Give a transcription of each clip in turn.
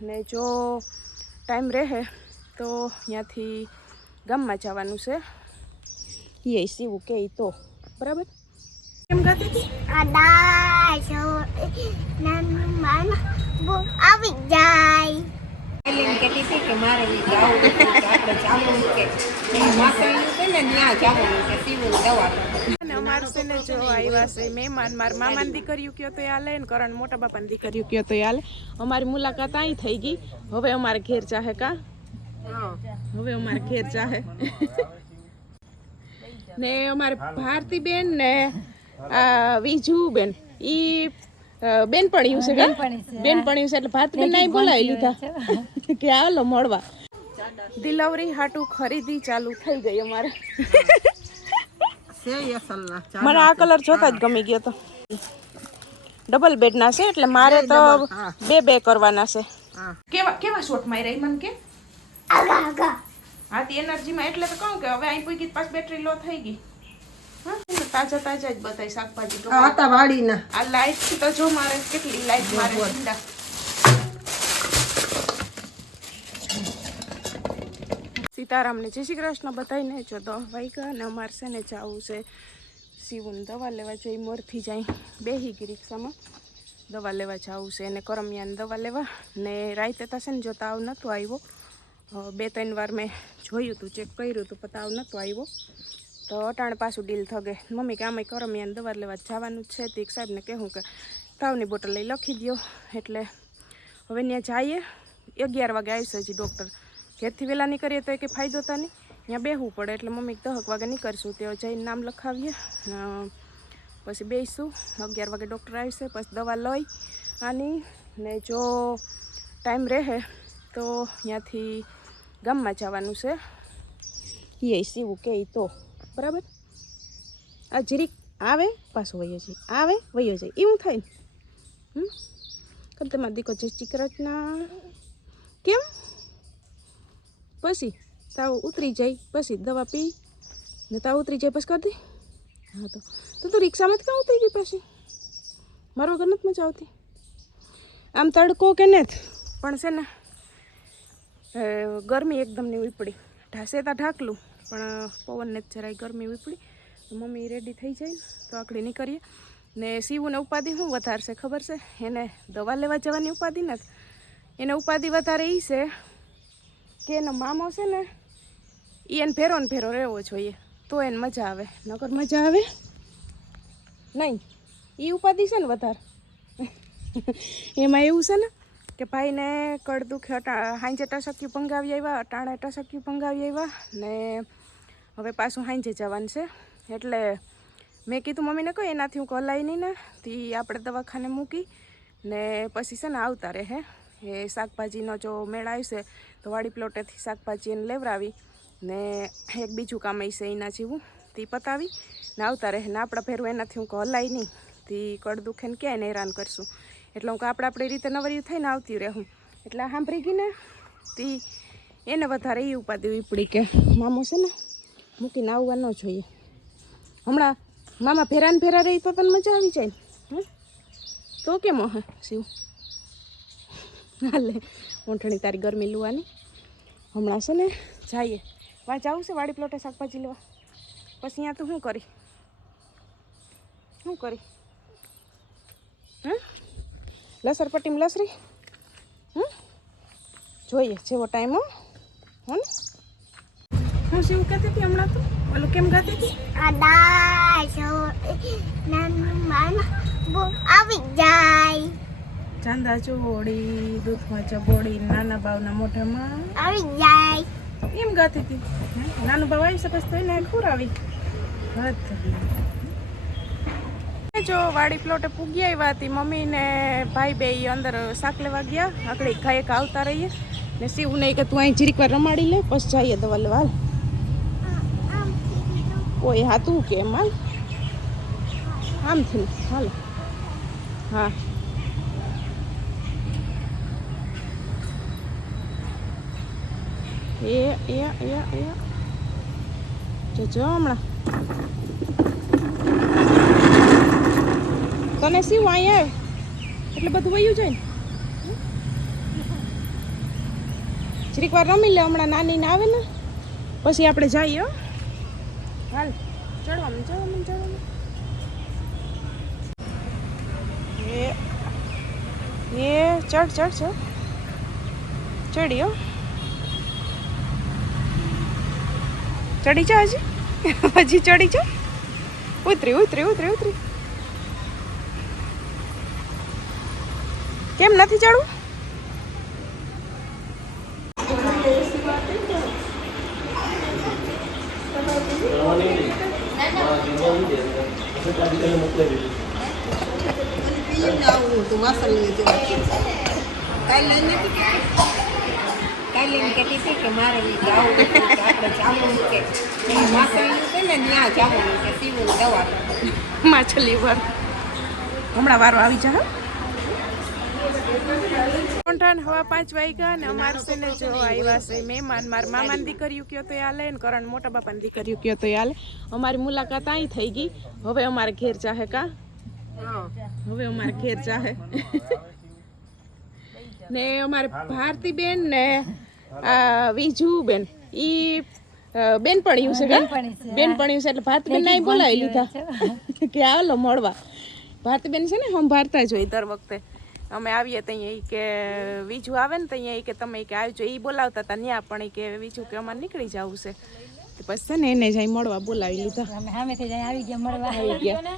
ને જો ટાઈમ રહે તો ત્યાંથી ગામમાં જવાનું છે. એ સીવું કે તો બરાબર. કેમ ગાતી હતી? આવી જાય કહેતી હતી કે મારે જાવું આપણે જાવું કે માસણ છે ને ત્યાં જાવું કે સીવું દવા. અને અમારે છે ને જો આવ્યા છે મહેમાન. મારા મામાની દીકરીઓ કયો તો હાલે ને કરણ મોટા બાપાની દીકરીઓ કયો તો હાલે. અમારી મુલાકાત અહીં થઈ ગઈ. હવે અમારે ઘેર ચાહે કા હવે અમારે ઘેર ચાહે ને અમારે ભારતીબેન ને વિજુબેન ઈ બેનપણીયું છે કા બેનપણીયું છે એટલે ભારતીબેન ને બોલાવી લીધા કે હાલો મળવા. ડિલિવરી હાટું ખરીદી ચાલુ થઈ ગઈ અમારે. મને આ કલર જોતા જ ગમી ગયો તો. ડબલ બેડ ના છે એટલે મારે તો બે કરવાના છે. કેવા કેવા શોટ માર્યા મને કે હા તે એનર્જી માં એટલે તો કહું કે હવે અહીં પૂગી પાસ બેટરી લો થઈ ગઈ. તાજા તાજા જ બતાય શાકભાજી આતા વાડીના આ લાઈટ તો જો મારે કેટલી લાઈટ મારે ઠંડા. સીતારામને જય શ્રી કૃષ્ણ બધાને. જો 10 વાગ્યા અને અમારે છે ને જવું છે સીવું દવા લેવા જઈ. મોરથી જાય બેહી ગઈ રિક્ષામાં દવા લેવા જવું છે અને કરમિયાને દવા લેવા. ને રાતે થશે ને જો તાવ નહોતો આવ્યો 2-3 વાર મેં જોયું હતું ચેક કર્યું હતું પણ તાવ નહોતો આવ્યો તો અટાણે પાછું ડીલ થગે. મમ્મી કે આમાં કરમિયાને દવા લેવા જવાનું જ છે. તે એક સાહેબને કહેવું કે તાવની બોટલ લઈ લખી દો એટલે હવે ત્યાં જઈએ. 11 વાગે આવશે હજી ડૉક્ટર. ઘેરથી વહેલા નીકળીએ તો એ કંઈ ફાયદો તો નહીં, ત્યાં બેસવું પડે એટલે મમ્મી 10 વાગે નીકળશું. તેઓ જઈને નામ લખાવીએ પછી બેસીશું. 11 વાગે ડૉક્ટર આવશે પછી દવા લઈ આની ને જો ટાઈમ રહે તો ત્યાંથી ગામમાં જવાનું છે. એ સીવું કે તો બરાબર. આ જીરીક આવે પાછો વયો જાય આવે વયો જાય એવું થાય ને. કેમ તમારા દીકો જે ચિકરચના કેમ પછી તાવ ઉતરી જાય પછી દવા પી ને તાવ ઉતરી જાય પછી કરી દે. હા તો તું રિક્ષામાં જ કાં ઉતરી ગઈ પાછી? મારો વગર નથી મજા આવતી. આમ તડકો કે ને પણ છે ને ગરમી એકદમની ઉપડી. ઢાસે તા ઢાકલું પણ પવનને જ જરાય ગરમી ઉપડી. મમ્મી રેડી થઈ જાય ને તો આકડી નીકળીએ. ને સીવુંને ઉપાધિ શું વધારે છે ખબર છે? એને દવા લેવા જવાની ઉપાધિ નથી, એને ઉપાધિ વધારે એ છે કે એનો મામો છે ને એને ફેરો ને ફેરો રહેવો જોઈએ તો એને મજા આવે, નકર મજા આવે નહીં. એ ઉપાધિ છે ને વધારે. એમાં એવું છે ને કે ભાઈને કળ દુખે હાંજે ટસક્યું ભંગાવી આવ્યા, અટાણે ટસક્યું ભંગાવી આવ્યા ને હવે પાછું હાંજે જવાનું છે. એટલે મેં કીધું મમ્મીને કહો એનાથી હું કલાઈ નહીં ને તી આપણે દવાખાને મૂકી ને પછી છે ને આવતા રહે. એ શાકભાજીનો જો મેળ આવશે તો વાડી પ્લોટેથી શાકભાજી એને લેવડાવી ને એક બીજું કામ આવશે એના જેવું તે પતાવી ને આવતા રહે. ને આપણા ભેરું એનાથી હું હલાઈ નહીં તી કળ દુખે ને ક્યાંય હેરાન કરશું. એટલે હું આપણી રીતે નવરી થઈને આવતી રહું. એટલે સાંભળી ગઈ ને તી એને વધારે એ ઉપાધિ ઉપડી કે મામો છે ને મૂકીને આવવા ન જોઈએ. હમણાં મામા ફેરાને ફેરા રહી તો તને મજા આવી જાય ને તો કેમ હે શિવ? હાલે ઊંઠણી તારી ગરમી લુવાની. હમણાં છે ને જઈએ વાંચ આવશે વાડી પ્લોટે શાકભાજી લેવા. પછી અહીંયા તું શું કરી લસરપટ્ટીમાં લસરી જોઈએ જેવો ટાઈમ હો ને. હું શિવ કહેતી હતી હમણાં તું ઓલું કેમ ગાતી હતી? આવી જાય ચાંદા ચોળી દૂધમાં ચબોળી નાના બાવના મોઢામાં આવી જાય એમ ગાતી હતી. નાનું બાવ આવી શકે તો એને ખુરાવી જો વાડી પ્લોટે પૂગી આવ્યા હતી. મમ્મી ને ભાઈ બે અંદર શાક લેવા ગયા. આકડી ખાઈ આવતા રહીએ ને શિવ નહીં કે તું અહીં જીરીક વાર રમાડી લે પછી જઈએ દવા લેવા. કોઈ હા તું કે એમ હાલ આમથી હાલો. હા એ જો હમણાં તને શિવ અહીંયા આવે એટલે બધું વયું જાય ને. જરીક વાર રમી લે, હમણાં નાની આવે ને પછી આપણે જઈએ. હાલ ચડવામાં એ ચડ ચડ્યો. ચડી જા હજી ચડી જા. ઉતરી. કેમ નથી ચડવું? કાલે કહેતી હતી કે મારે ગાવું આપણે જવું કે માસળીયું છે ને ત્યાં જવું કે સીવું દવા માછલી વાર હમણાં વારો આવી જા. હવા 5 વાગ્યા ને અમારે છે ને જો આવ્યા છે મહેમાન. મારા મામાની દીકરીઓ કયો તો હાલે ને કરણ મોટા બાપાની દીકરીઓ કયો તો હાલે. અમારી મુલાકાત અહીં થઈ ગઈ. હવે અમારે ઘેર ચાહે કા? હવે અમારે ઘેર ચાહે ને અમારે ભારતીબેન ને વિજુબેન ઈ બેનપણીયું છે. બેનપણીયું છે એટલે ભારતીબેન ને બોલાવી લીધા કે હાલો મળવા. ભારતીબેન છે ને સંભાળતા જ હોય દર વખતે અમે આવીએ ત્યાં કે વિજુ આવે ને ત્યાં કે તમે કે આવજો. એ બોલાવતા હતા ત્યાં પણ કે વિજુ કે અમારે નીકળી જવું છે. પછી છે ને એને જઈ મળવા બોલાવી લીધા. આવી ગયા મળવા. આવી ગયા.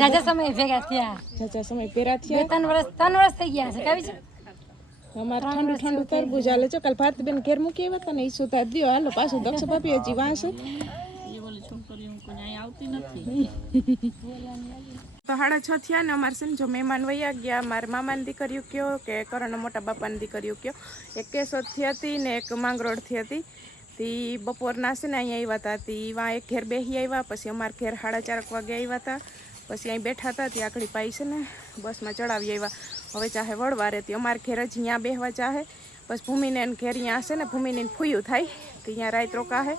જાજા સમય ભેગા થયા. જાજા સમય ભેગા થયા. 3 વર્ષ થઈ ગયા છે. કાવી છે અમારે ઠંડુ તરબૂચ હાલે છે. કાલ ભારતીબેન ઘેર મૂકી આવ્યા હતા ને ઈ સુતા દો હાલો પાછું દક્ષ ભાભી હજી વાંસે તો 6:30 થયા ને અમારે છે ને જો મહેમાન વયા ગયા. મારા મામાની દીકરીઓ કયો કે કરણ મોટા બાપાની દીકરીઓ કયો. એક કેશોદથી હતી ને એક માંગરોળથી હતી. તી બપોરના છે ને અહીંયા આવ્યા હતા. તી વાં એક ઘેર બેસી આવ્યા. પછી અમારા ઘેર 4:30 વાગે આવ્યા હતા. પછી અહીં બેઠા હતા. ત્યાં આકડી પાઈ છે ને બસમાં ચડાવી આવ્યા. હવે ચાહે વળવા રહેતી અમારે ઘેર જ અહીંયા બેહવા ચાહે. પછી ભૂમિને ઘેર અહીંયા હશે ને ભૂમિને ફૂયું થાય તો અહીંયા રાત રોકાહે.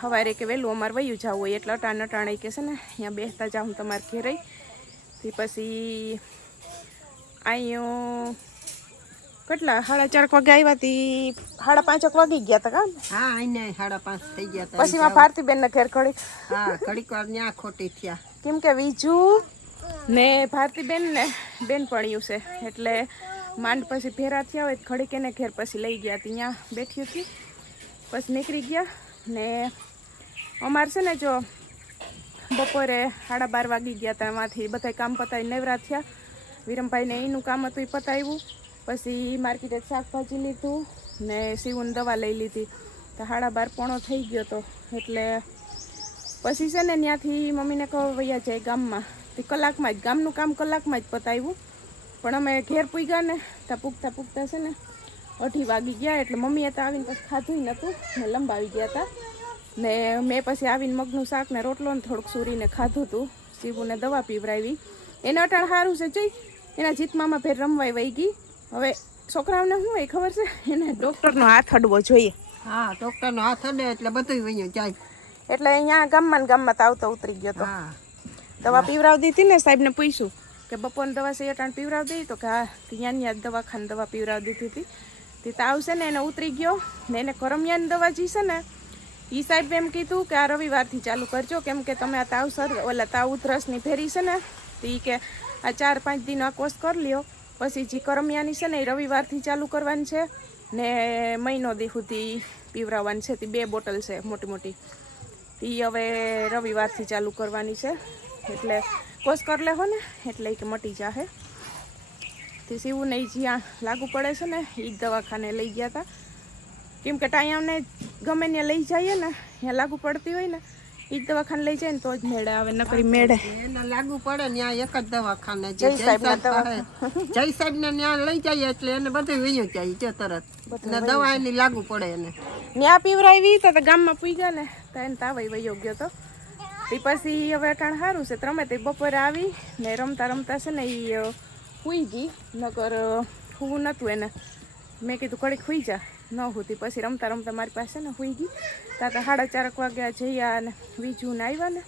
સવારે કે વહેલું અમારે વયું જવું હોય એટલે અટાણે કે છે ને અહીંયા બેસતા જાઉં તમારે ઘેર. તે પછી અહીં કેટલા 4:30 વાગે આવ્યા. તી 5:30 વાગી ગયા હતા કા? હા એને 5:30 થઈ ગયા હતા. પછી માં ભારતીબેન ને ઘેર ઘડીક વાર ત્યાં ખોટી થયા. કેમ કે વિજુ ને ભારતીબેન ને બેનપણીયું છે એટલે માંડ પછી ભેરા થયા હોય ઘડીક એને ઘેર પછી લઈ ગયા. ત્યાં બેઠી હતી પછી નીકળી ગયા. ને અમારે છે ને જો બપોરે 12:30 વાગી ગયા હતા. એમાંથી બધા કામ પતાવી નવરા થયા. વિરમભાઈને એનું કામ હતું એ પતાવ્યું. પછી માર્કેટે શાકભાજી લીધું ને સીવું દવા લઈ લીધી. તો 12:30 પોણો થઈ ગયો હતો એટલે પછી છે ને ત્યાંથી મમ્મીને કહો વૈયા જાય ગામમાં. તે કલાકમાં જ ગામનું કામ કલાકમાં જ પતાવ્યું. પણ અમે ઘેર પૂગ્યા ને ત્યાં પૂગતા છે ને 2:30 વાગી ગયા. એટલે મમ્મીએ તો આવીને પછી ખાધું નહોતું ને લંબાવી ગયા હતા. ને મેં પછી આવીને મગનું શાક ને રોટલો ને થોડુંક સૂરીને ખાધું હતું. સીવુંને દવા પીવરાવી. એને અટાણ સારું છે જોઈ. એના જીતમામાં ફેર રમવાઈ વહી ગઈ. હવે છોકરાઓને શું હોય ખબર છે એને ડૉક્ટરનો હાથ અડવો જોઈએ. હા ડૉક્ટરનો હાથ અડે એટલે બધું વયું જાય. એટલે અહીંયા ગામમાં તાવતો ઉતરી ગયો તો દવા પીવરાવી દીધી ને સાહેબને પૂછ્યું કે બપોરની દવા છે અટાણ પીવરાવી દઈ તો કે હા ત્યાં દવાખાને દવા પીવરાવી દીધી હતી. તે તાવ છે ને એને ઉતરી ગયો ને એને કરમિયાની દવા જે છે ને એ સાહેબ એમ કીધું કે આ રવિવારથી ચાલુ કરજો કેમ કે તમે આ તાવ ઉધરસની ફેરી છે ને તો એ કે આ 4-5 દિન આ કોર્સ કરી લ્યો. પછી જે કરમિયાની છે ને એ રવિવારથી ચાલુ કરવાની છે ને મહિનો દી સુધી પીવરાવવાની છે. તે 2 બોટલ છે મોટી. તે હવે રવિવારથી ચાલુ કરવાની છે એટલે કોર્સ કરી લેવો ને એટલે કે મટી જાહે. તે સીવું ને જ્યાં લાગુ પડે છે ને એ જ દવાખાને લઈ ગયા હતા. કેમ કે ટાઈમને ગમે ત્યાં લઈ જઈએ ને ત્યાં લાગુ પડતી હોય ને એ જ દવાખાને લઈ જાય ને તો જ મેળે આવે. નકરી મેળે એને લાગુ પડે ને ત્યાં એક જ દવાખાને જય સાહેબ ને ત્યાં લઈ જાય એટલે એને બધું વયું જાય છે તરત. ને દવા એની લાગુ પડે એને ત્યાં પીવરાવી તો ગામમાં પૂઈ ગયા ને તો એને તાવ વયો ગયો તો. તે પછી હવે અટાણ સારું છે. રમે તે બપોરે આવી ને રમતા છે ને એ સૂઈ ગઈ. નકર સૂવું નહોતું એને. મેં કીધું ઘડીક સૂઈ જા ન હોતી. પછી રમતા મારી પાસે ને સૂઈ ગઈ. ત્યાં 4:30 વાગ્યા જયા ને વિજુને આવ્યા ને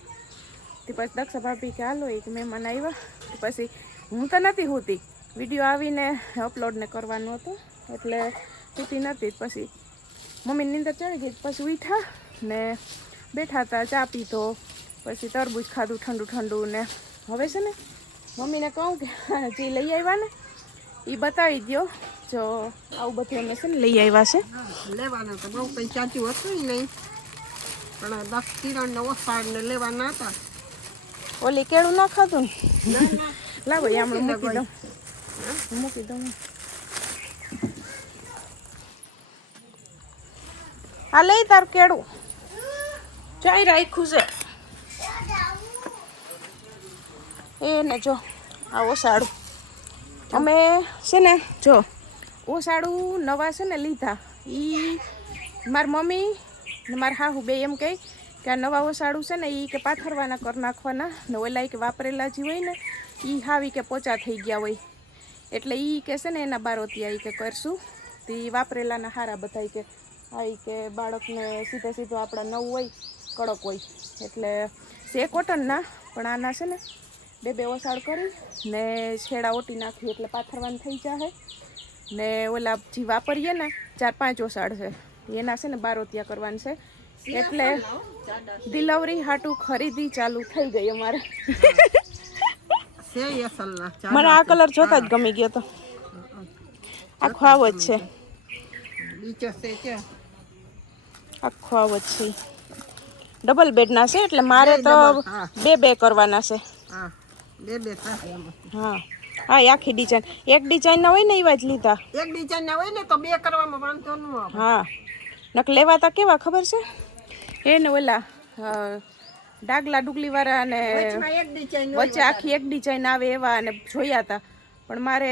તે પછી દક્ષા ભાભી કે હાલો એક મહેમાન આવ્યા. પછી હું તો નથી હોતી. વિડીયો આવીને અપલોડને કરવાનો હતો એટલે સૂતી નથી. પછી મમ્મીની નીંદર ચડી ગઈ પછી ઉઠ્યા ને બેઠા હતા, ચા પીધો, પછી તરબૂચ ખાધું ઠંડુ ઠંડુ. ને હવે છે ને મમ્મીને કહું કે જે લઈ આવ્યા ને એ બતાવી દો. જો આવું બધું અમે છે ને લઈ આવ્યા છે. લેવાના તો બહુ કંઈ ચાચું હતું નહીં, પણ 10 કિરણ ઓસાડને લેવાના હતા. ઓલી કેળું ના ખાધું ને લાવો હમણાં મૂકી દઉં. આ લઈ તાર કેળું ચાઈ રાખ્યું છે એને. જો આ ઓસાડું અમે છે ને, જો ઓસાડું નવા છે ને લીધા. એ મારી મમ્મી ને મારા હાહુ બે એમ કહે કે આ નવા ઓસાડું છે ને એ કે પાથરવાના કર નાખવાના ને ઓલા કે વાપરેલા જે હોય ને એ હાવી કે પોચા થઈ ગયા હોય એટલે એ કે છે ને એના બારોતિયા એ કે કરશું. તે વાપરેલાના હારા બધા કે આ કે બાળકને સીધે સીધો આપણા નવું હોય કડક હોય એટલે છે કોટનના, પણ આના છે ને બે ઓસાડ કરી ને છેડા ઓટી નાખી એટલે પાથરવાનું થઈ જાય. ને ઓલા જે વાપરીએ ને 4-5 ઓસાડ છે એના છે ને બારોતિયા કરવાનું છે. એટલે ડિલિવરી હાટું ખરીદી ચાલુ થઈ ગઈ અમારે. મને આ કલર જોતા જ ગમી ગયો તો. આખો આવો જ છે, આખો આવો જ છે. ડબલ બેડના છે એટલે મારે તો બે કરવાના છે. હા હા, આખી ડિઝાઇન એક ડિઝાઇન ના હોય ને એવા જ લીધા. એક ડિઝાઇન ના હોય ને તો બે કરવામાં વાંધો ન આવે. હા, નક લેવાતા કેવા ખબર છે એને ઓલા ડાગલા ડુગલી વાળા અને વચ્ચે આખી એક ડિઝાઇન આવે એવા અને જોયા હતા. પણ મારે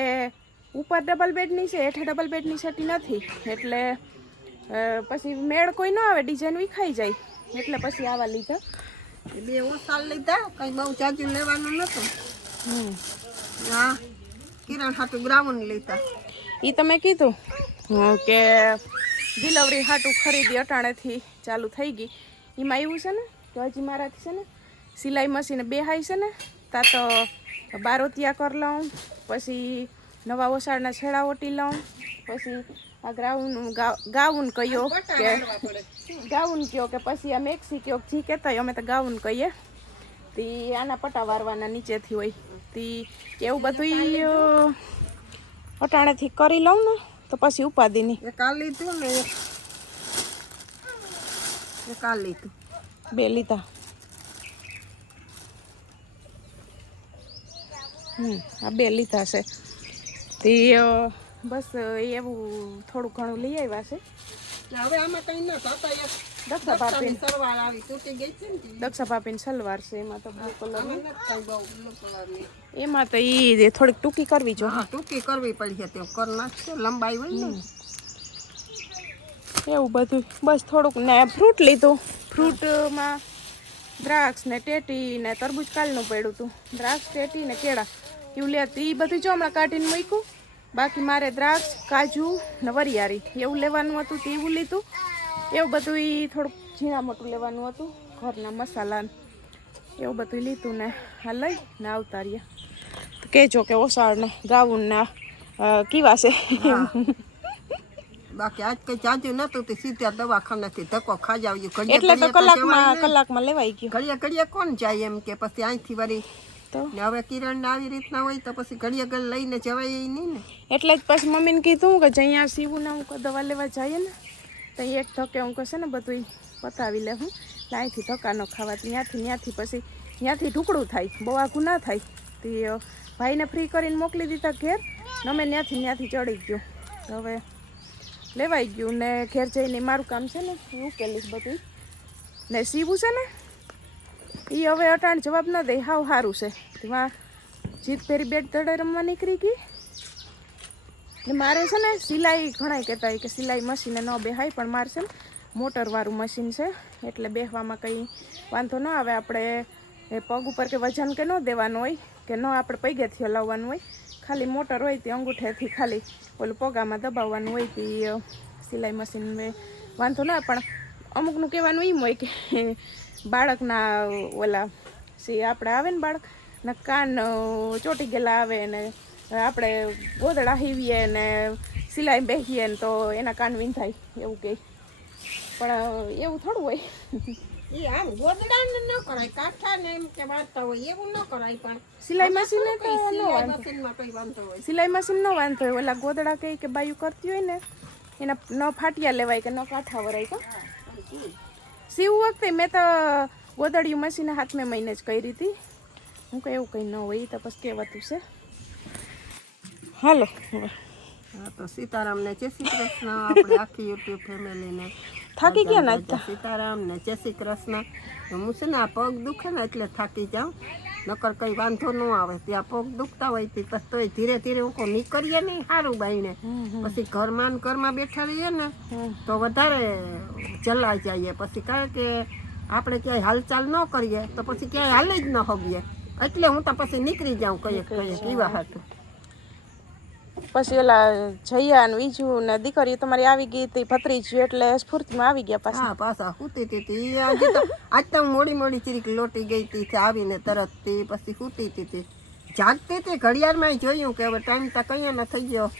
ઉપર ડબલ બેડની છે, હેઠે ડબલ બેડની સેટી નથી એટલે પછી મેળ કોઈ ન આવે, ડિઝાઇન વિખાઈ જાય એટલે પછી આવા લીધા. બે ઓસાલ લીધા, કઈ બહુ ચાચું લેવાનું નતું. હા, કિરણ હાટું ગ્રાઉન્ડ લીધા. એ તમે કીધું કે ડિલિવરી હાટું ખરીદી અટાણેથી ચાલુ થઈ ગઈ. એમાં એવું છે ને તો હજી મારાથી છે ને સિલાઈ મશીન બે હાઈ છે ને તા તો બારોતિયા કરી લઉં, પછી નવા ઓસાડના છેડા ઓટી લઉં, પછી આ ગાઉન કયો કે ગાઉન કયો કે પછી આ મેક્સી કયો જી કહેતા હોય, અમે તો ગાઉન કહીએ. તે આના પટા વારવાના નીચેથી હોય તે એવું બધું અટાણેથી કરી લઉં ને તો પછી ઉપાધિની. એક આ લીધું ને એક આ લીધું, બે લીધા. આ બે લીધા છે તે બસ એવું થોડું ઘણું લઈ આવ્યા છે. હવે આમાં કઈ ના થતા. એક દક્ષા ભાભીની સલવાર આવી તૂટી ગઈ છે ને, દક્ષા ભાભીની સલવાર છે એમાં તો બ્લુ કલરની. કઈ બહુ બ્લુ કલરની એમાં તો એ થોડીક ટૂંકી કરવી જો. હા, ટૂંકી કરવી પડી છે, કર નાખશે લંબાઈ હોય ને એવું બધું. બસ થોડુંક ને ફ્રૂટ લીધું. ફ્રૂટમાં દ્રાક્ષ ને ટેટી ને તરબૂચ કાલનું પડ્યું હતું. દ્રાક્ષ ટેટી ને કેળા એવું લેતી. એ બધું જો હમણાં કાઢીને મૂક્યું. બાકી મારે દ્રાક્ષ કાજુ ને વરિયાળી એવું લેવાનું હતું તે એવું લીધું. એવું બધું એ થોડુંક ઝીણા મોટું લેવાનું હતું, ઘરના મસાલા એવું બધું લીધું ને આ લઈ ને આવતા રહ્યા. તો કહેજો કે ઓસાળ ને ગાઉન ને કેવા છે. બાકી આજ કઈ ચાજુ નતું તે સીધા દવાખાનાથી ધક્કો ખાઈ આવ્યું. એટલે તો કલાકમાં લેવાઈ ગયું. ઘડીએ ઘડીએ કોણ જાય એમ કે પછી અહીંથી વળી તો હવે કિરણ આવી રીતના હોય તો પછી ઘડીએ ઘડી લઈને જવાય નહીં ને. એટલે જ પછી મમ્મીને કીધું કે અહીંયા સીવું ને હું દવા લેવા જઈએ ને તો એક ધક્કે હું કહેશે ને બધું પતાવી લે. હું અહીંથી ધક્કા ન ખાવા, ત્યાંથી પછી ત્યાંથી ઢુકડું થાય, બહુ આઘું ના થાય. તે ભાઈને ફ્રી કરીને મોકલી દીધા ઘેર. અમે ત્યાંથી ચડી ગયું. હવે લેવાઈ ગયું ને ઘેર જઈને મારું કામ છે ને એ ઉકેલીશ બધું. ને સીવું છે ને એ હવે અટાણ જવાબ ન દે, હાવ સારું છે. એમાં જીત ફેરી બેટ તળે રમવા નીકળી ગઈ. ને મારે છે ને સિલાઈ ઘણા કહેતા હોય કે સિલાઈ મશીને ન બેહાય, પણ મારે છે ને મોટરવાળું મશીન છે એટલે બેસવામાં કંઈ વાંધો ન આવે. આપણે પગ ઉપર કે વજન કે ન દેવાનું હોય કે ન આપણે પૈગેથી હલાવવાનું હોય, ખાલી મોટર હોય તે અંગૂઠેથી ખાલી ઓલું પગામાં દબાવવાનું હોય તે સિલાઈ મશીન વાંધો ન આવે. પણ અમુકનું કહેવાનું એમ હોય કે બાળકના ઓલા આપણે આવે ને બાળકના કાન ચોંટી ગયેલા આવે ને આપણે ગોદડા હીવીએ ને સિલાઈ બેસીએ ને તો એના કાન વિંધાય એવું કહે. પણ એવું થોડું હોય. એ આમ ગોદડાને ન કરાય, કાંઠાને એમ કે વાળતા હોય એવું ન કરાય. પણ સિલાઈ મશીન તો ન સિલાઈ વાંધો, મશીનમાં કઈ વાંધો હોય. સિલાઈ મશીન ન વાંધો હોય. ઓલા ગોદડા કે બાયું કરતી હોય ને એના ન ફાટિયા લેવાય કે ન કાંઠા વરાય. તો સીવું વખતે મેં તો ગોદડિયું મશીન હાથમાં મહિને જ કરી હતી. હું કંઈ એવું કંઈ ન હોય, એ તો પછી કહેવાતું છે. હાલો હવે હા તો સીતારામને જય શ્રી કૃષ્ણ. આપણે આખી યુટ્યુબ ફેમિલીને થાકી ગયા ને આજ તો. સીતારામને જય શ્રી કૃષ્ણ. હું છે ને આ પગ દુખે ને એટલે થાકી જાઉં, નકર કંઈ વાંધો ન આવે. ત્યાં પગ દુખતા હોય તે પછી તોય ધીરે ધીરે હું કહું નીકળીએ નહીં સારું બાઈને. પછી ઘરમાં ને ઘરમાં બેઠા રહીએ ને તો વધારે ચલાઈ જઈએ. પછી કારણ કે આપણે ક્યાંય હાલચાલ ન કરીએ તો પછી ક્યાંય હાલી જ ન હોઈએ. એટલે હું તો પછી નીકળી જાઉં કઈક પીવા હાટું. પછી ઓલા જયા ને બીજું ને દીકરી તમારી આવી ગઈ હતી ભત્રીજી, એટલે સ્ફૂર્તિમાં આવી ગયા પાછા. હા પાછા સૂતી હતી. આજ તો હું મોડી ચીરીક લોટી ગઈ હતી આવીને તરત. પછી સૂતી હતી, જાગતી હતી. ઘડિયાળમાં જોયું કે હવે ટાઈમ તો કઈ ન થઈ ગયો.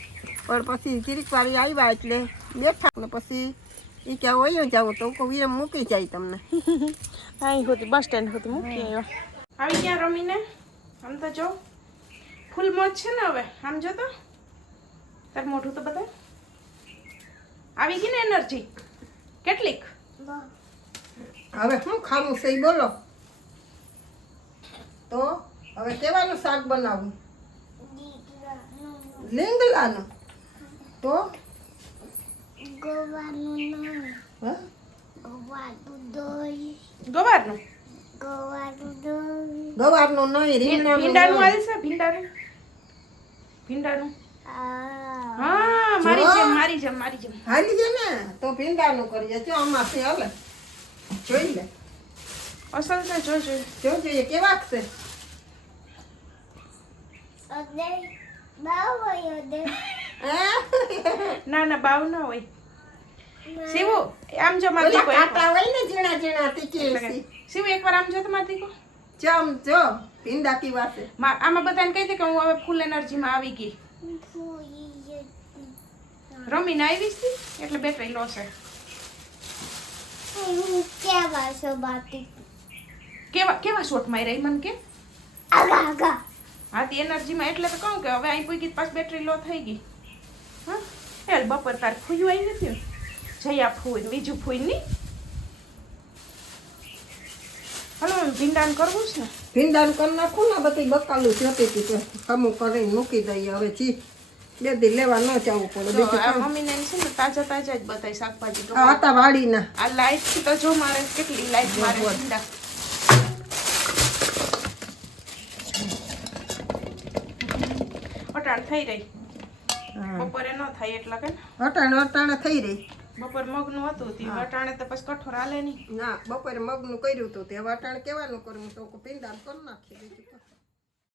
પણ પછી ચીરીક વાળી આવ્યા એટલે બેઠા ને પછી એ કે વયો જાવ તો કહું એમ મૂકી જાય તમને. અહીં હોતી બસ સ્ટેન્ડ હોતી મૂકી આવ્યો. આવી ગયા રમીને. આમ તો જો ફૂલ મોજ છે ને હવે. આમ જો તો તાર મોઢું તો બધા આવી ગઈ ને એનર્જી કેટલીક. હવે શું ખાવું છે એ બોલો. તો હવે કેવાનું શાક બનાવું? લીંગલાનું. તો હા? ગવારનું ગવારનું નહીં, રીંગણાનું ભીંડાનું નહીં. આવી છે. ભીંડાનું હા મારી જેમ હાલી છે ને તો ભીંડાનું કરીએ. જો આમાંથી હાલે જોઈ લે. અસલ છે. જોજો જોઈએ કેવા છે. ના બાવ ના હોય. શિવો આમ જો મારી દીકો કાંટા હોય ને ઝીણા ઝીણા તીખી. શિવો એકવાર આમ જો તો મારી દીકો. ચમ જો ભીંડા કેવા છે. આમાં બધાને કહી દે કે હું હવે ફૂલ એનર્જીમાં આવી ગઈ. રમીને આવી હતી એટલે બેટરી લો છે. કેવા શોટ મારી મને કે હા તે એનર્જીમાં. એટલે તો કહું કે હવે અહીં પૂગી પાછી બેટરી લો થઈ ગઈ. હા એ બપોર તાર ફૂયું આવી નથી. જયા ફૂઈ બીજું ફૂઈ નહીં. હલો ભીંડાનું કરવું છે ને. ભીંડાનું કરી નાખું ને. બધી બકાલું જોતી હતી અમુક કરીને મૂકી દઈએ. હવે જી બે દી લેવા ન જવું પડે. મમ્મીને છે ને તાજા જ બધાય શાકભાજી. આ હતા વાડીના. આ લાઈટ તો જો મારે કેટલી લાઈટ મારે ભીંડા. અટાણ થઈ રહી. બપોરે ન થાય એટલા કે અટાણે થઈ રહી. બપોર મગનું હતું તે અટાણે તો પછી કઠોર હાલે નહીં. ના બપોરે મગનું કર્યું હતું તે અટાણે કેવાનું કરું તો ભીંડા કરી નાખી દીધું.